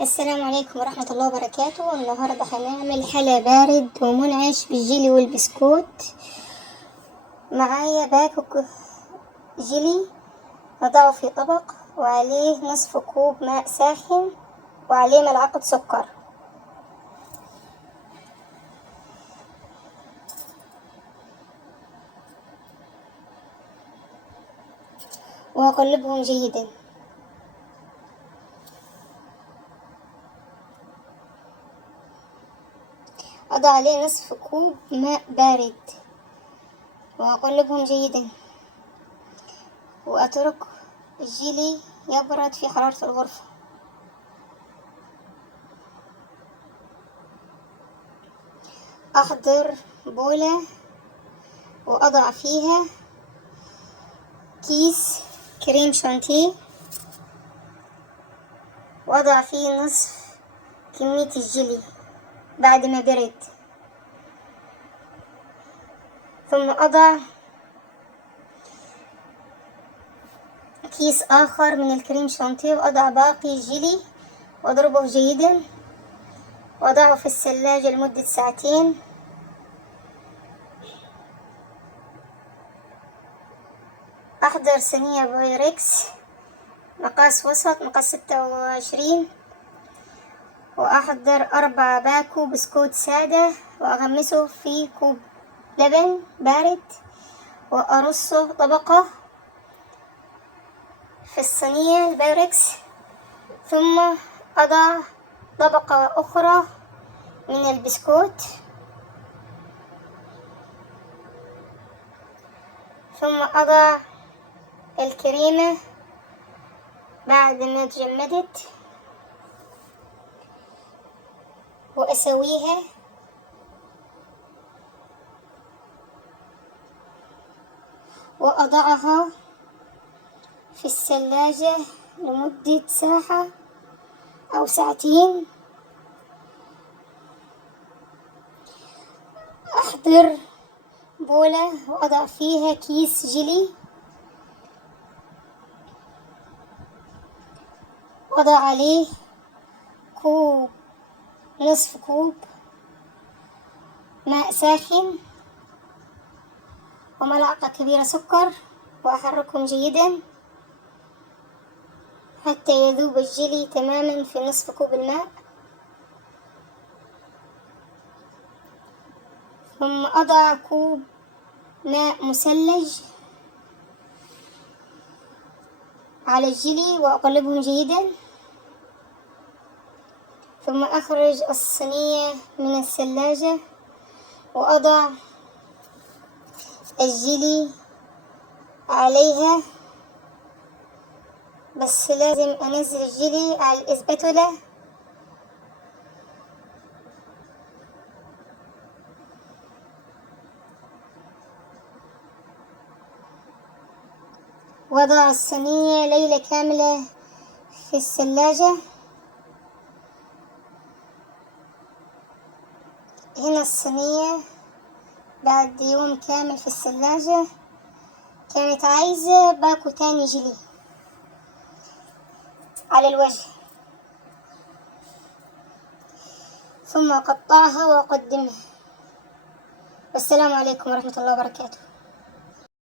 السلام عليكم ورحمة الله وبركاته. النهاردة هنعمل حلا بارد ومنعش بالجيلي والبسكوت. معايا باكو جيلي نضعه في طبق وعليه نصف كوب ماء ساخن وعليه ملعقة سكر، وأقلبهم جيدا. أضع عليه نصف كوب ماء بارد وأقلبهم جيدا، وأترك الجيلي يبرد في حرارة الغرفة. أحضر بولة وأضع فيها كيس كريم شانتيه وأضع فيه نصف كمية الجيلي بعد ما برد، ثم أضع كيس آخر من الكريم شانتيه وأضع باقي الجيلي وأضربه جيدا وأضعه في الثلاجة لمدة ساعتين. أحضر صينية بايركس مقاس وسط، مقاس 26، وأحضر 4 باكو بسكوت سادة وأغمسه في كوب لبن بارد وأرصه طبقة في الصينية البايركس، ثم أضع طبقة أخرى من البسكوت، ثم أضع الكريمة بعد ما تجمدت وأسويها وأضعها في الثلاجة لمدة ساعة أو ساعتين. أحضر بولة وأضع فيها كيس جيلي وأضع عليه نصف كوب ماء ساخن وملعقة كبيرة سكر، وأحركهم جيدا حتى يذوب الجيلي تماما في نصف كوب الماء، ثم أضع كوب ماء مثلج على الجيلي وأقلبهم جيدا، ثم أخرج الصينية من الثلاجة وأضع الجيلي عليها، بس لازم أنزل الجيلي على الإسباتولا وضع الصينية ليلة كاملة في الثلاجة. هنا الصينية بعد يوم كامل في الثلاجة كانت عايزة باكو تاني جيلي على الوجه، ثم أقطعها وأقدمها. والسلام عليكم ورحمة الله وبركاته.